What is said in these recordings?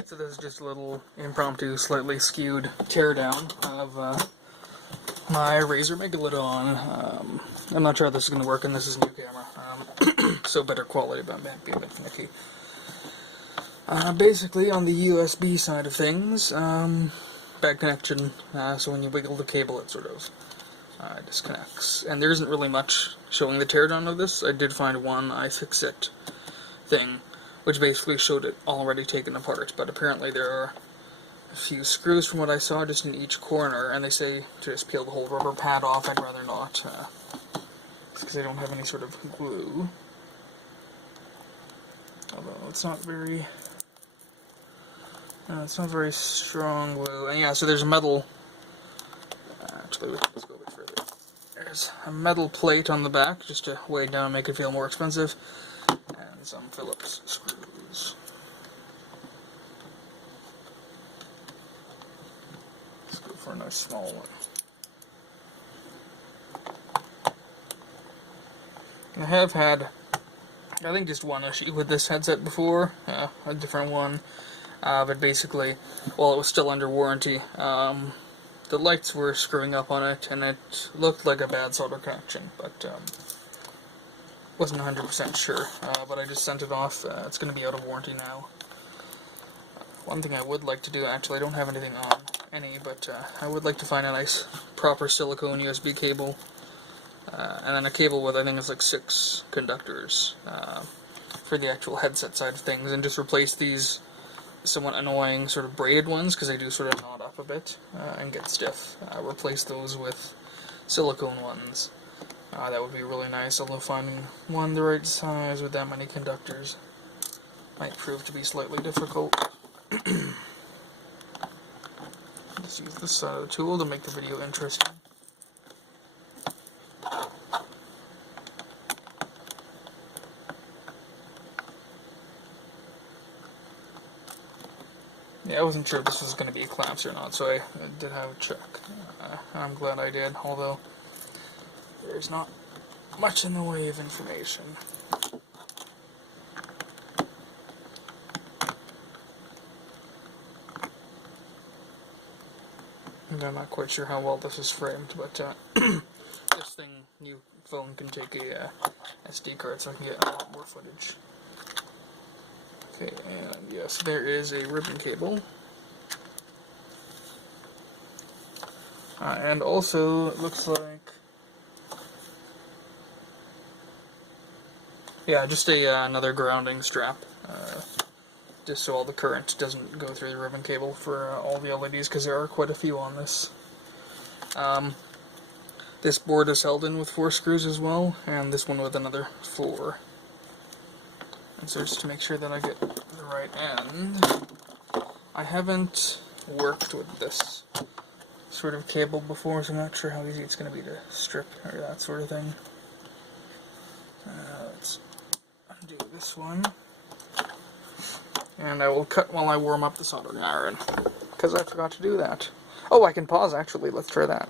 Alright, so this is just a little impromptu, slightly skewed teardown of my Razer Megalodon. I'm not sure how this is going to work, and this is a new camera, so better quality, but it might be a bit finicky. Basically, on the USB side of things, bad connection, so when you wiggle the cable it sort of disconnects. And there isn't really much showing the teardown of this. I did find one iFixit thing, which basically showed it already taken apart, but apparently there are a few screws from what I saw just in each corner, and they say to just peel the whole rubber pad off. I'd rather not, because I don't have any sort of glue. Although it's not very strong glue. And yeah, so there's a metal, actually let's go a bit further. There's a metal plate on the back, just to weigh it down and make it feel more expensive, and some Phillips screws. Let's go for a nice small one. I have had, I think, just one issue with this headset before, a different one, but basically, while it was still under warranty, the lights were screwing up on it, and it looked like a bad solder connection, but wasn't 100% sure, but I just sent it off. It's going to be out of warranty now. One thing I would like to do, actually, I don't have anything on but I would like to find a nice, proper silicone USB cable, and then a cable with, I think it's like 6 conductors, for the actual headset side of things, and just replace these somewhat annoying sort of braided ones, because they do sort of knot up a bit, and get stiff. Replace those with silicone ones. That would be really nice, although finding one the right size with that many conductors might prove to be slightly difficult. Just use this side of the tool to make the video interesting. Yeah, I wasn't sure if this was going to be a clamps or not, so I did have a check. I'm glad I did, although there's not much in the way of information. And I'm not quite sure how well this is framed, but this new phone can take a SD card, so I can get a lot more footage. Okay, and yes, there is a ribbon cable. And also, it looks like, yeah, just another grounding strap, just so all the current doesn't go through the ribbon cable for all the LEDs, because there are quite a few on this. This board is held in with 4 screws as well, and this one with another 4. And so just to make sure that I get the right end, I haven't worked with this sort of cable before, so I'm not sure how easy it's going to be to strip or that sort of thing. Let's undo this one, and I will cut while I warm up the soldering iron, because I forgot to do that. Oh, I can pause actually, let's try that.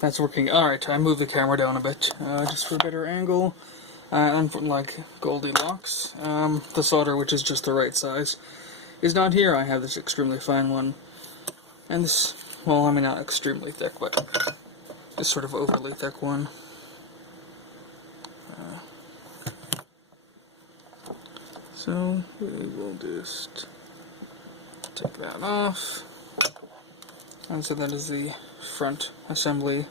That's working. Alright, I moved the camera down a bit, just for a better angle. And like Goldilocks, the solder, which is just the right size, is not here. I have this extremely fine one, and this, well, I mean, not extremely thick, but this sort of overly thick one. So we will just take that off, and so that is the front assembly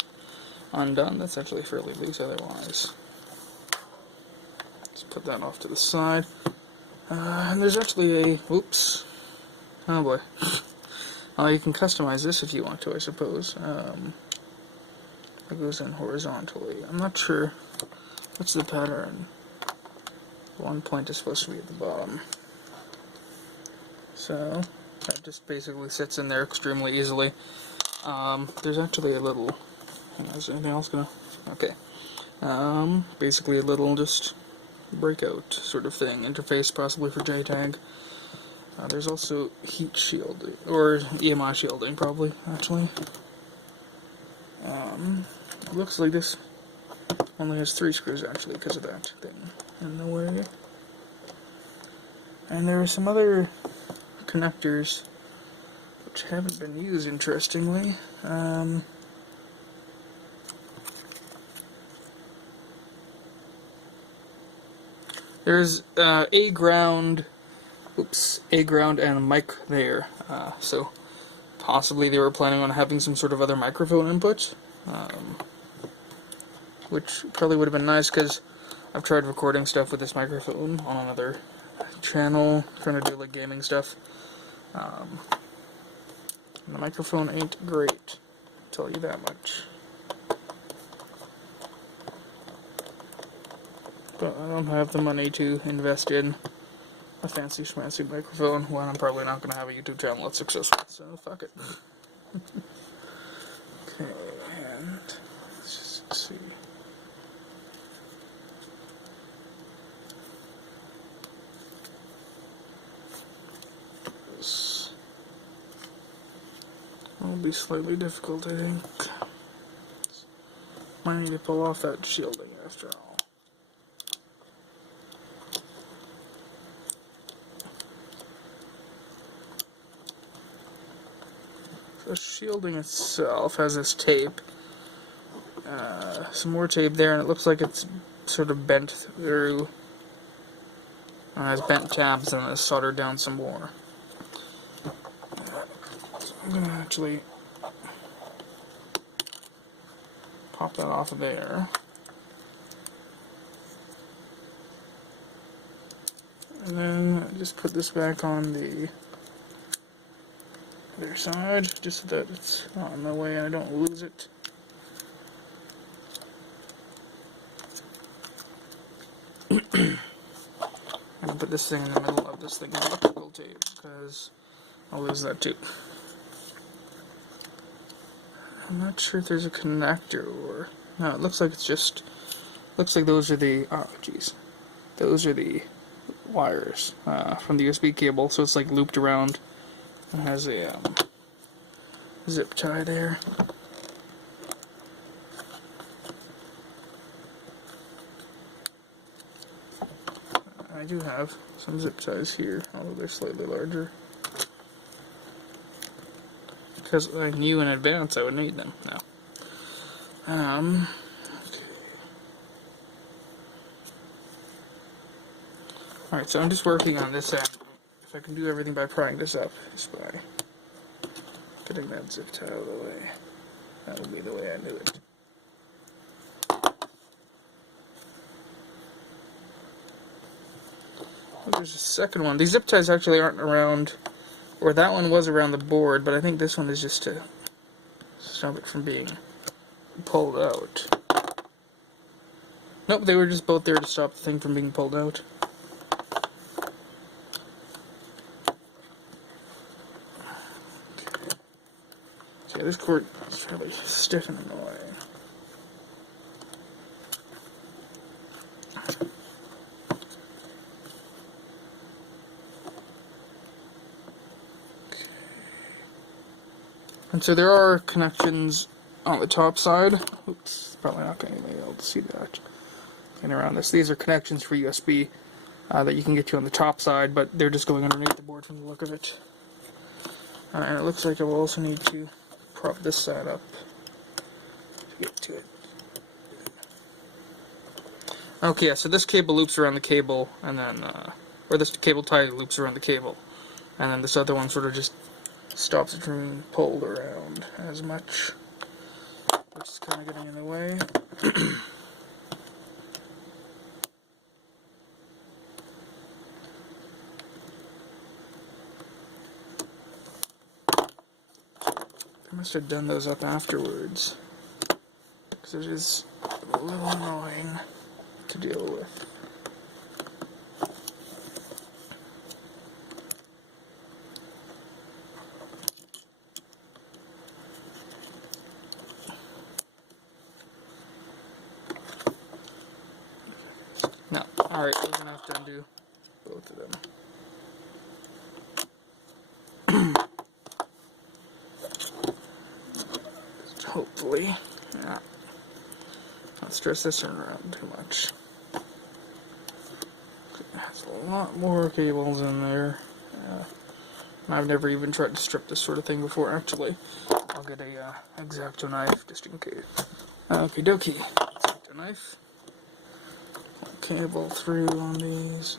undone. That's actually fairly loose otherwise. Let's put that off to the side. And there's actually a, oops, oh boy. You can customize this if you want to, I suppose. It goes in horizontally. I'm not sure what's the pattern. One point is supposed to be at the bottom. So that just basically sits in there extremely easily. There's actually a little, is anything else gonna, okay. Basically a little just breakout sort of thing, interface possibly for JTAG. There's also heat shielding, or EMI shielding probably, actually. It looks like this only has 3 screws actually because of that thing in the way. And there are some other connectors which haven't been used, interestingly. There's a ground and a mic there, so possibly they were planning on having some sort of other microphone input, which probably would have been nice, because I've tried recording stuff with this microphone on another channel, trying to do like gaming stuff. And the microphone ain't great, I'll tell you that much. But I don't have the money to invest in a fancy schmancy microphone when I'm probably not going to have a YouTube channel that's successful, so fuck it. Okay, and let's just see. This will be slightly difficult, I think. Might need to pull off that shielding after all. The shielding itself has this tape, some more tape there, and it looks like it's sort of bent through. It has bent tabs and it's soldered down some more. So I'm going to actually pop that off of there. And then just put this back on the other side, just so that it's not in the way and I don't lose it. I'm gonna put this thing in the middle of this thing with electrical tape, because I'll lose that too. I'm not sure if there's a connector or... No, it looks like it's just... Looks like those are the... Oh, jeez. Those are the wires from the USB cable, so it's like looped around. It has a zip tie there. I do have some zip ties here, although they're slightly larger. Because I knew in advance I would need them now. Okay. Alright, so I'm just working on this end. If I can do everything by prying this up, just by getting that zip tie out of the way. That will be the way I do it. Oh, there's a second one. These zip ties actually aren't around, or that one was around the board, but I think this one is just to stop it from being pulled out. Nope, they were just both there to stop the thing from being pulled out. Yeah, this cord is fairly stiff and in the way. And so there are connections on the top side. Oops, probably not going to be able to see that. Getting around this. These are connections for USB that you can get to on the top side, but they're just going underneath the board from the look of it. And it looks like I will also need to prop this side up to get to it. Okay, so this cable loops around the cable, and then, or this cable tie loops around the cable, and then this other one sort of just stops it from being pulled around as much, which is kind of getting in the way. I must have done those up afterwards, because it is a little annoying to deal with. No, alright, we're going to have to undo both of them. Hopefully, yeah. Not stress this one around too much. Okay, that's a lot more cables in there. I've never even tried to strip this sort of thing before, actually. I'll get a X-Acto knife, just in case. Okie dokie. X-Acto knife. Cable through on these.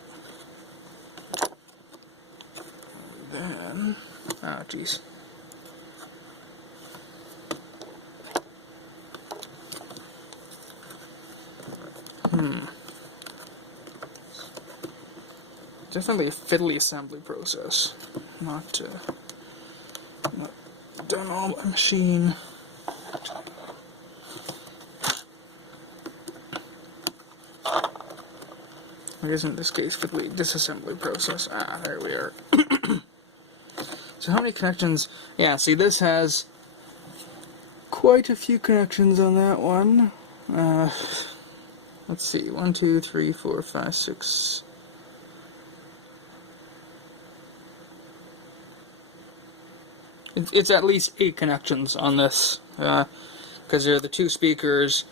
And then... oh, jeez. Definitely a fiddly assembly process. Not done all by machine. I guess in this case, fiddly disassembly process. Ah, there we are. So how many connections? Yeah, see, this has quite a few connections on that one. Let's see, 1, 2, 3, 4, 5, 6. It's at least 8 connections on this, because there are the 2 speakers,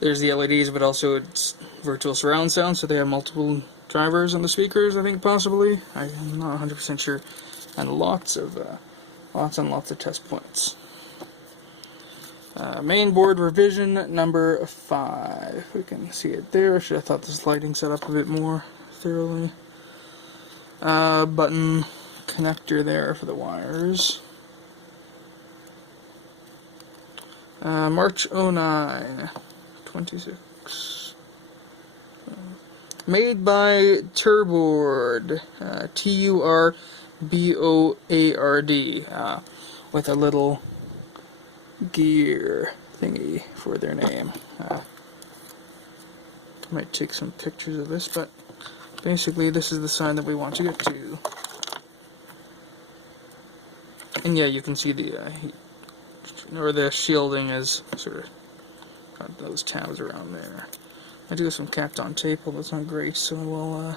there's the LEDs, but also it's virtual surround sound, so they have multiple drivers on the speakers, I think, possibly. I'm not 100% sure. And lots and lots of test points. Main board revision number 5. We can see it there. Should have thought this lighting set up a bit more thoroughly. Button connector there for the wires. March 09, 26. Made by Turboard, Turboard, with a little gear thingy for their name. Might take some pictures of this, but basically this is the side that we want to get to. And yeah, you can see the the shielding is sort of got those tabs around there. I do have some Kapton tape, but that's not great, so we'll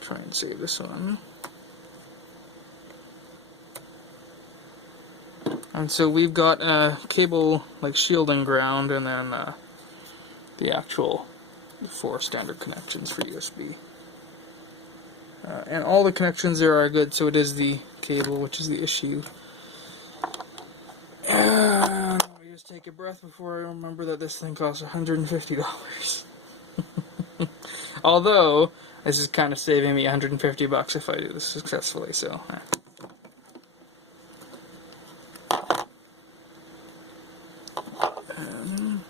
try and save this one. And so we've got a cable like shielding ground, and then the actual 4 standard connections for USB. And all the connections there are good, so it is the cable which is the issue. Let me just take a breath before I remember that this thing costs $150. Although, this is kind of saving me $150 if I do this successfully, so... And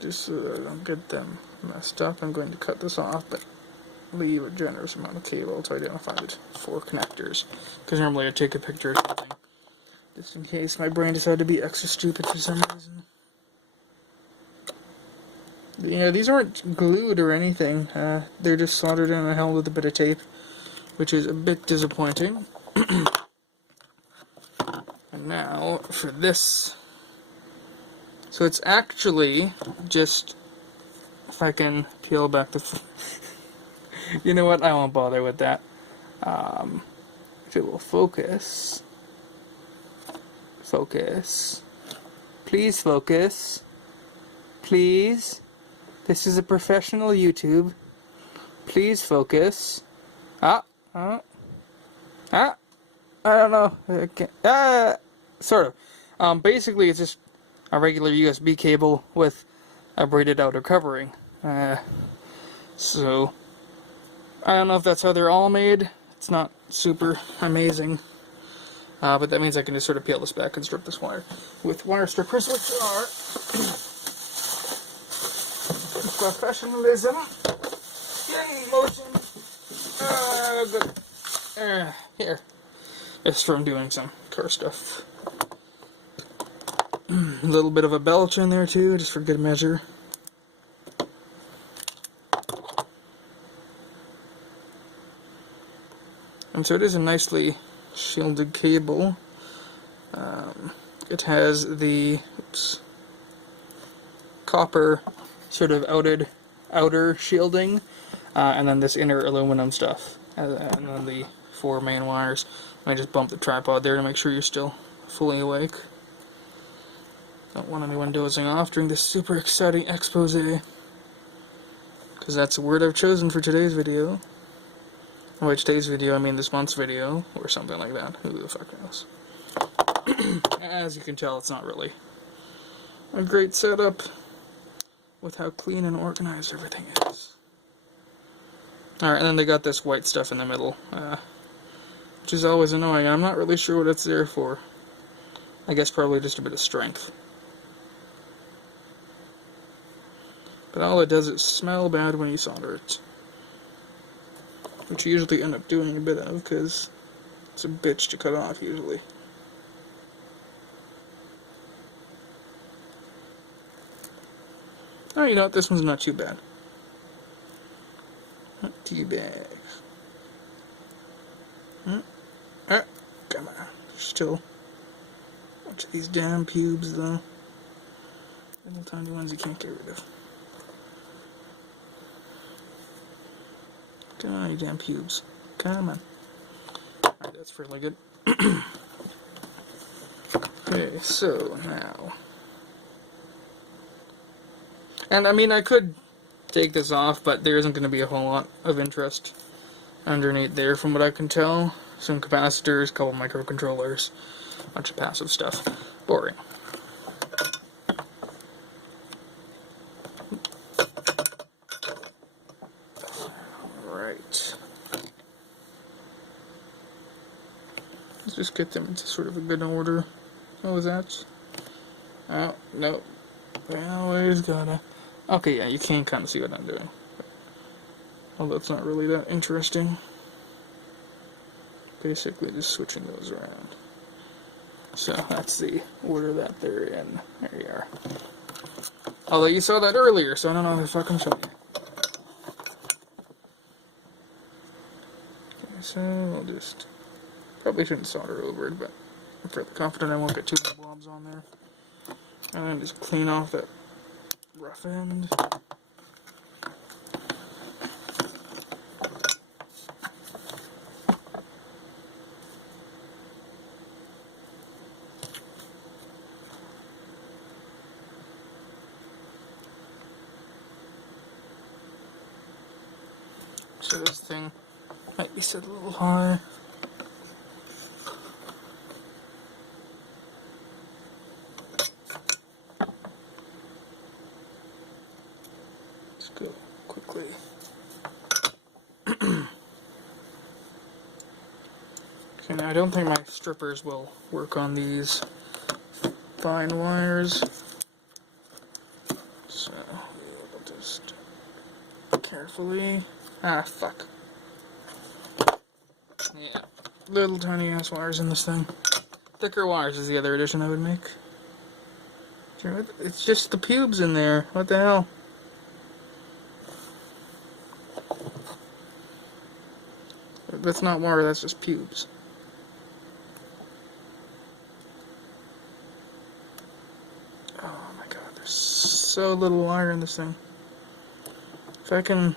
just so that I don't get them messed up, I'm going to cut this off, but leave a generous amount of cable to identify the 4 connectors. Because normally I take a picture or something, just in case my brain decided to be extra stupid for some reason. You know, these aren't glued or anything. They're just soldered in and held with a bit of tape, which is a bit disappointing. And now for this. So it's actually just, if I can peel back the... You know what? I won't bother with that. If it will focus. Focus. Please focus. Please. This is a professional YouTube. Please focus. I don't know. Sort of. Basically, it's just a regular USB cable with a braided outer covering. So, I don't know if that's how they're all made. It's not super amazing. But that means I can just sort of peel this back and strip this wire with wire strippers, which are professionalism in motion. Here. Just from doing some car stuff. A little bit of a belch in there too, just for good measure. And so it is a nicely shielded cable. It has the copper sort of outer shielding, and then this inner aluminum stuff, and then the 4 main wires. I just bump the tripod there to make sure you're still fully awake. Don't want anyone dozing off during this super exciting expose, because because that's the word I've chosen for today's video. By today's video, I mean this month's video, or something like that. Who the fuck knows? As you can tell, it's not really a great setup with how clean and organized everything is. Alright, and then they got this white stuff in the middle, which is always annoying. I'm not really sure what it's there for. I guess probably just a bit of strength. But all it does is smell bad when you solder it. Which you usually end up doing a bit of, because it's a bitch to cut off, usually. Oh, you know what? This one's not too bad. Not too bad. Come on. There's still a bunch of these damn pubes, though. Little tiny ones you can't get rid of. Come on, you damn pubes. Come on. Alright, that's fairly good. Okay, so now. And I mean, I could take this off, but there isn't going to be a whole lot of interest underneath there from what I can tell. Some capacitors, a couple microcontrollers, a bunch of passive stuff. Boring. Alright. Let's just get them into sort of a good order. What was that? Oh, no. I always gotta... Okay, yeah, you can kind of see what I'm doing. Although it's not really that interesting. Basically just switching those around. So that's the order that they're in. There you are. Although you saw that earlier, so I don't know how to fucking show you. Okay, so I'll just... Probably shouldn't solder over it, but I'm fairly confident I won't get too many blobs on there. And then just clean off that rough end. So this thing might be set a little high. Let's go quickly. Okay, now I don't think my strippers will work on these fine wires. So we'll just carefully. Ah, fuck. Yeah, little tiny ass wires in this thing. Thicker wires is the other addition I would make. It's just the pubes in there. What the hell? That's not wire, that's just pubes. Oh my god, there's so little wire in this thing. If I can...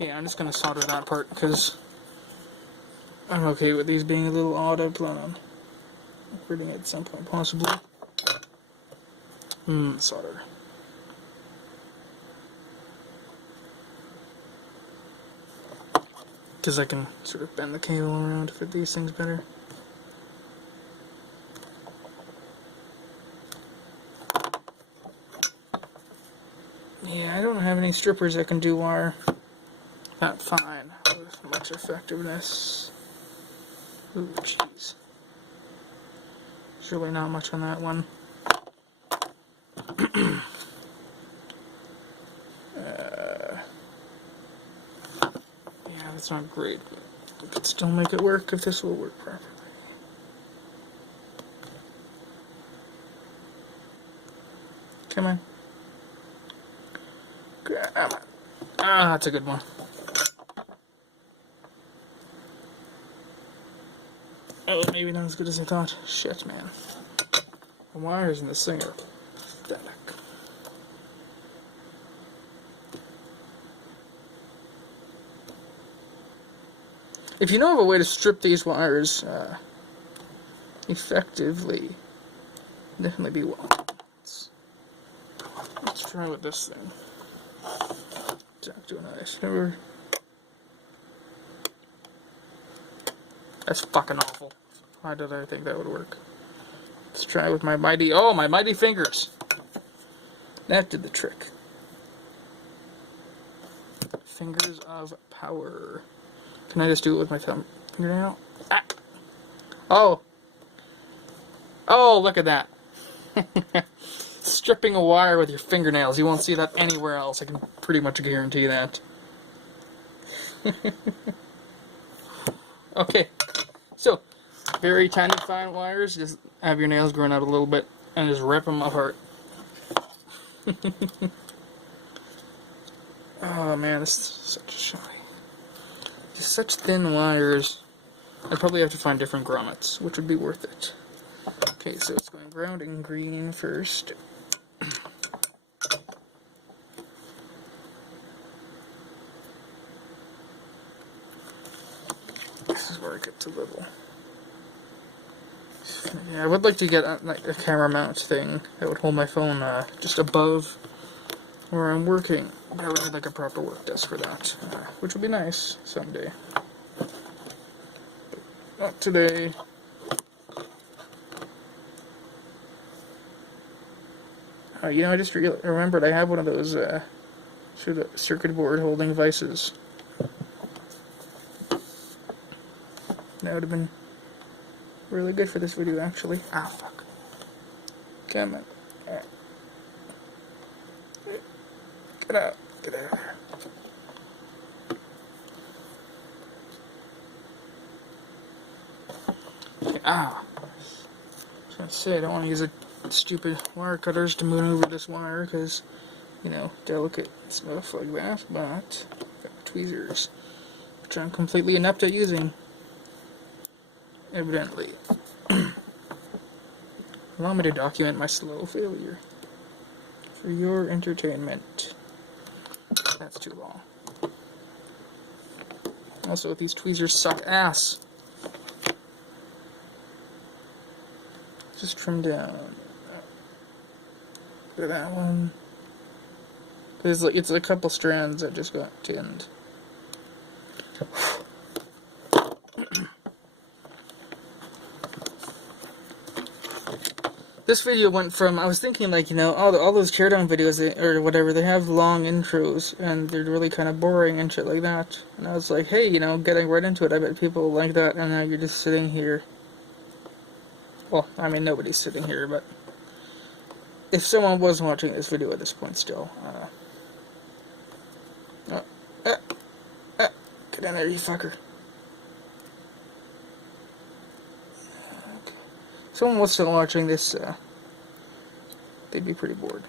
Yeah, I'm just going to solder that part because I'm okay with these being a little odd. I plan on upgrading it at some point, possibly. Solder. Because I can sort of bend the cable around to fit these things better. Yeah, I don't have any strippers that can do wire that fine with much effectiveness. Ooh, jeez. There's really not much on that one. Yeah, that's not great, but I could still make it work if this will work properly. Come on. Come on. Ah, that's a good one. Oh, maybe not as good as I thought. Shit, man. The wires in this thing are pathetic. If you know of a way to strip these wires effectively, definitely be welcome. Let's try with this thing. It's not doing nice. Never. That's fucking awful. Why did I think that would work? Let's try with my mighty... Oh, my mighty fingers! That did the trick. Fingers of power. Can I just do it with my thumb fingernail? Ah! Oh! Oh, look at that! Stripping a wire with your fingernails. You won't see that anywhere else. I can pretty much guarantee that. Okay. So, very tiny fine wires. Just have your nails growing out a little bit and just rip them apart. Oh man, this is such a shy. Just such thin wires. I'd probably have to find different grommets, which would be worth it. Okay, so it's going grounding green first. This is where it gets a little... Yeah, I would like to get like a camera mount thing that would hold my phone just above where I'm working. I would need like a proper work desk for that, which would be nice someday. But not today. You know, I just remembered I have one of those circuit board holding vices. That would have been really good for this video, actually. Ah, fuck. Come on. Get out. Get out of here. Okay, ah. I was gonna say, I don't want to use a stupid wire cutters to maneuver this wire, because, you know, delicate stuff like that, but got tweezers, which I'm completely inept at using. Evidently. Allow me to document my slow failure. For your entertainment. That's too long. Also, these tweezers suck ass. Just trim down. Look at that one. There's like, it's a couple strands that just got tinned. This video went from, I was thinking like, you know, all those teardown videos, or whatever, they have long intros, and they're really kind of boring and shit like that. And I was like, hey, you know, getting right into it, I bet people like that, and now you're just sitting here. Well, I mean, nobody's sitting here, but if someone was watching this video at this point still, get in there, you fucker. If someone was still watching this, they'd be pretty bored.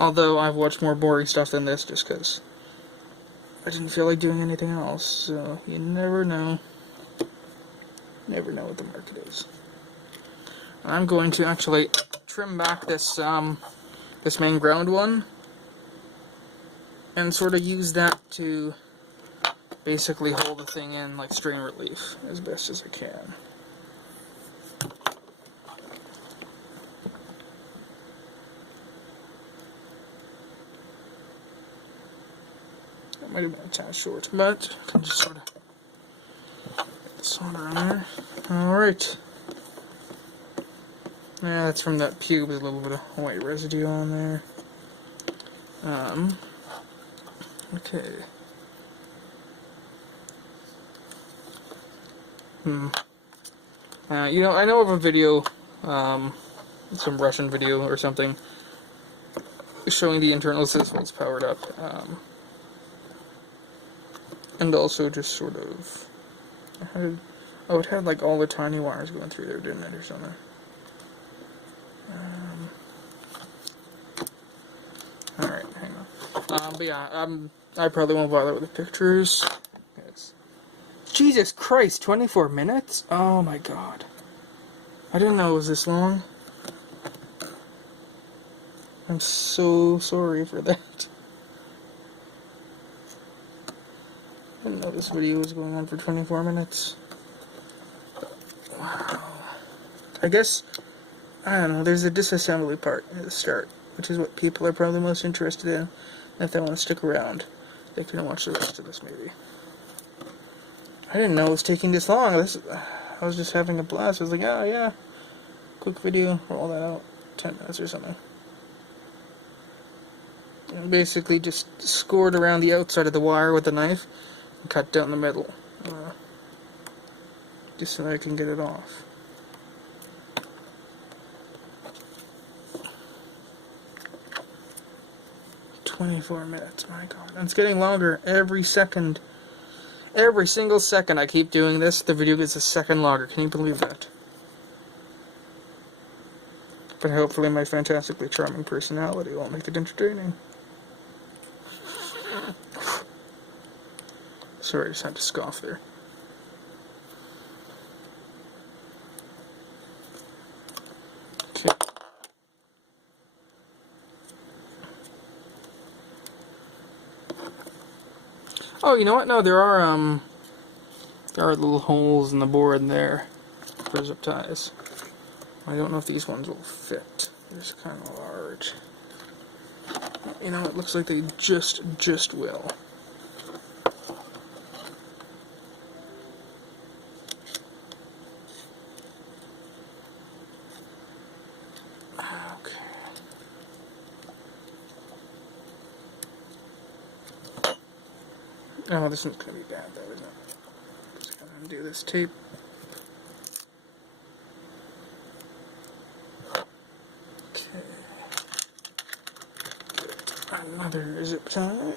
Although I've watched more boring stuff than this just because I didn't feel like doing anything else, so you never know. Never know what the market is. I'm going to actually trim back this this main ground one and sort of use that to basically hold the thing in like strain relief as best as I can. That might have been a tad short, but I can just sort of get the solder on there. Alright. Yeah, that's from that pube. There's a little bit of white residue on there. Okay. You know, I know of a video, some Russian video or something, showing the internal systems powered up, and also just sort of, oh, it had like all the tiny wires going through there, didn't it, or something? Alright, hang on. But yeah, I probably won't bother with the pictures. Yes. Jesus Christ, 24 minutes? Oh my god. I didn't know it was this long. I'm so sorry for that. I didn't know this video was going on for 24 minutes. Wow. I guess, I don't know, there's a disassembly part at the start, which is what people are probably most interested in. if they want to stick around, they can watch the rest of this maybe. I didn't know it was taking this long. I was just having a blast. I was like, oh yeah, quick video, roll that out, 10 minutes or something. And basically just scored around the outside of the wire with a knife and cut down the middle, just so that I can get it off. "24 minutes, my god. And it's getting longer every second. Every single second I keep doing this, the video gets a second longer. Can you believe that? But hopefully my fantastically charming personality will make it entertaining. Sorry, I just had to scoff there. Okay. Oh, you know what? No, there are little holes in the board there for zip ties. I don't know if these ones will fit. They're just kind of large. You know, it looks like they just will. Okay. Oh, this one's gonna be bad though, isn't it? Just gonna undo this tape. Okay. Another zip tie.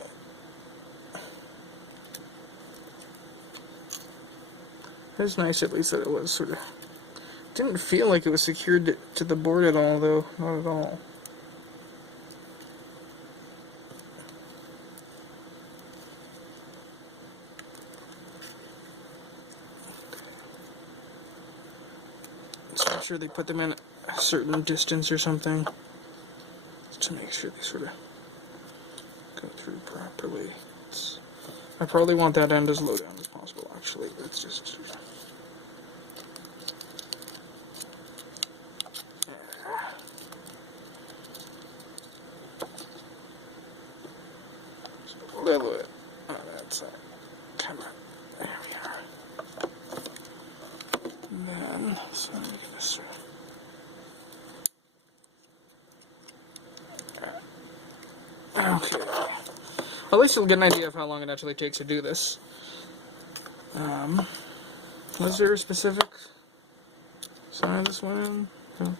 It was nice at least that it was sort of... Didn't feel like it was secured to the board at all though, not at all. So I'm sure they put them in a certain distance or something to make sure they sort of go through properly. I probably want that end as low down as possible, actually. It's just... a little bit on that side. Come on. There we are. And then, so let me get this through. Okay. At least you'll get an idea of how long it actually takes to do this. Was there a specific size this one in? No.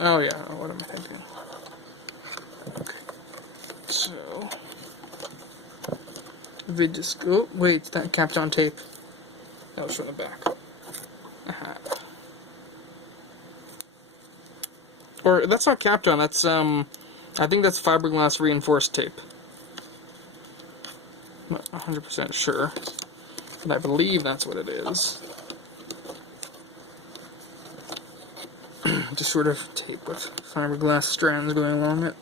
Oh yeah, what am I thinking? Okay. So, they just go. Wait, it's not capped on tape. That was from the back. Or that's not capped on. That's I think that's fiberglass reinforced tape. I'm not 100% sure, but I believe that's what it is. Just sort of tape with fiberglass strands going along it.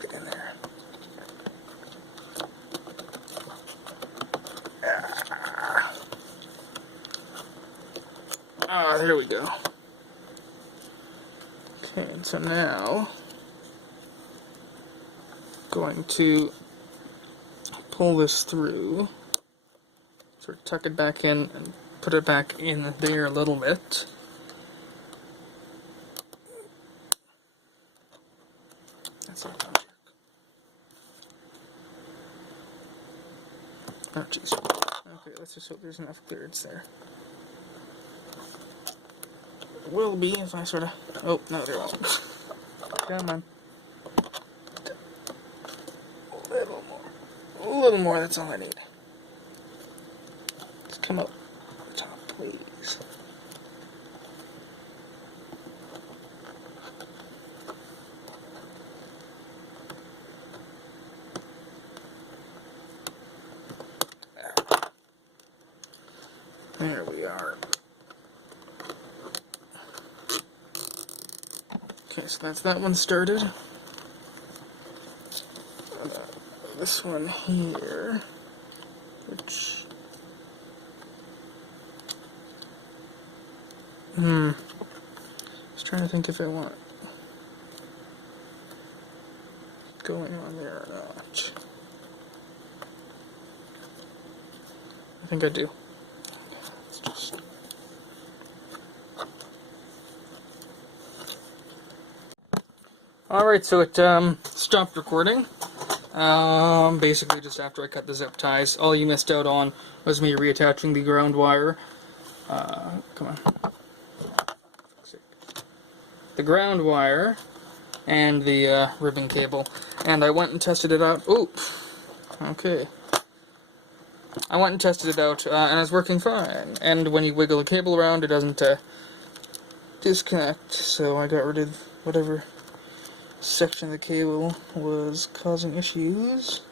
Get in there. Ah, there we go. Okay, and so now going to pull this through, sort of tuck it back in and put it back in there a little bit. That's not magic. Oh jeez. Okay, let's just hope there's enough clearance there. Will be if I sort of... Oh, no, there won't. Come on. A little more. A little more, that's all I need. Just come up on top, please. There we are. Okay, so that's that one started. This one here, which... Just trying to think if I want going on there or not. I think I do. Let's just... Alright, so it stopped recording. Basically just after I cut the zip ties. All you missed out on was me reattaching the ground wire. Come on. The ground wire and the ribbon cable. And I went and tested it out. Ooh! Okay. I went and tested it out, and it's working fine. And when you wiggle the cable around, it doesn't disconnect. So I got rid of whatever section of the cable was causing issues.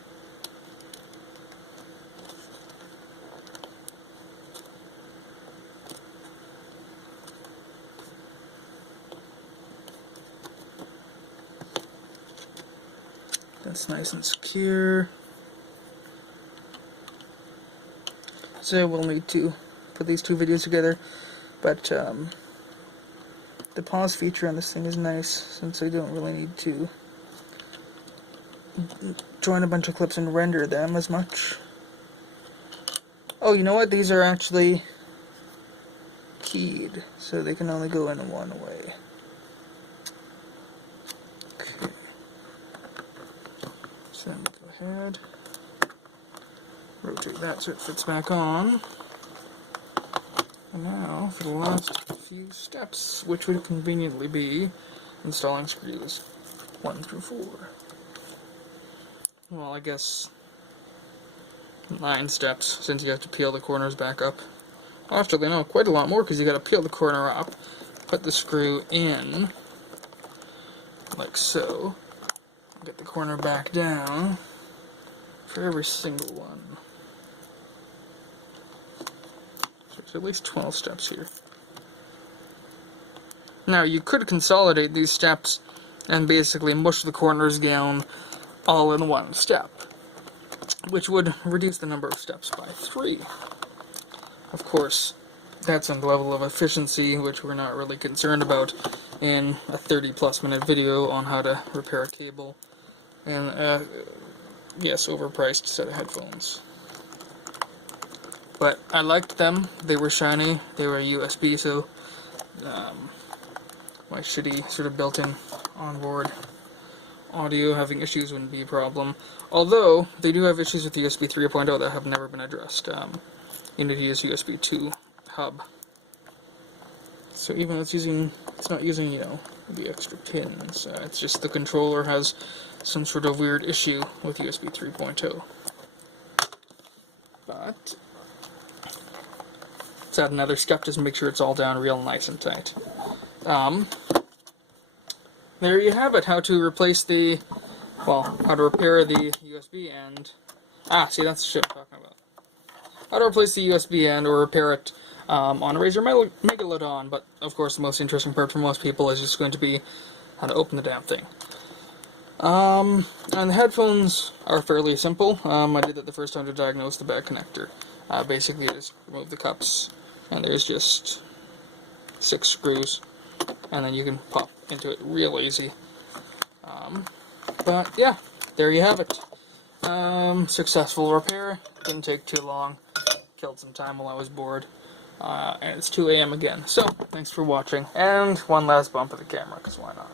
That's nice and secure. So we'll need to put these two videos together, but the pause feature on this thing is nice, since I don't really need to join a bunch of clips and render them as much. Oh, you know what? These are actually keyed, so they can only go in one way. Okay. So then go ahead, rotate that so it fits back on. And now, for the last few steps, which would conveniently be installing screws 1 through 4. Well, I guess 9 steps, since you have to peel the corners back up. Well, actually, no, quite a lot more, because you got to peel the corner up, put the screw in, like so, get the corner back down for every single one. There's at least 12 steps here. Now, you could consolidate these steps and basically mush the corners down all in one step, which would reduce the number of steps by 3. Of course, that's on the level of efficiency, which we're not really concerned about in a 30-plus minute video on how to repair a cable and, yes, overpriced set of headphones. But I liked them. They were shiny. They were USB, so my shitty sort of built-in onboard audio having issues wouldn't be a problem. Although they do have issues with USB 3.0 that have never been addressed. You need to use USB 2 hub. So even though it's not using, you know, the extra pins. It's just the controller has some sort of weird issue with USB 3.0. But let's add another step just to make sure it's all down real nice and tight. There you have it, how to replace the, well, how to repair the USB end. See, that's the shit I'm talking about. How to replace the USB end or repair it on a Razer Megalodon, but of course the most interesting part for most people is just going to be how to open the damn thing. And the headphones are fairly simple. I did that the first time to diagnose the bad connector. Basically, just remove the cups, and there's just 6 screws, and then you can pop into it real easy. But yeah, there you have it. Successful repair. Didn't take too long. Killed some time while I was bored. And it's 2 AM again. So, thanks for watching. And one last bump of the camera, because why not?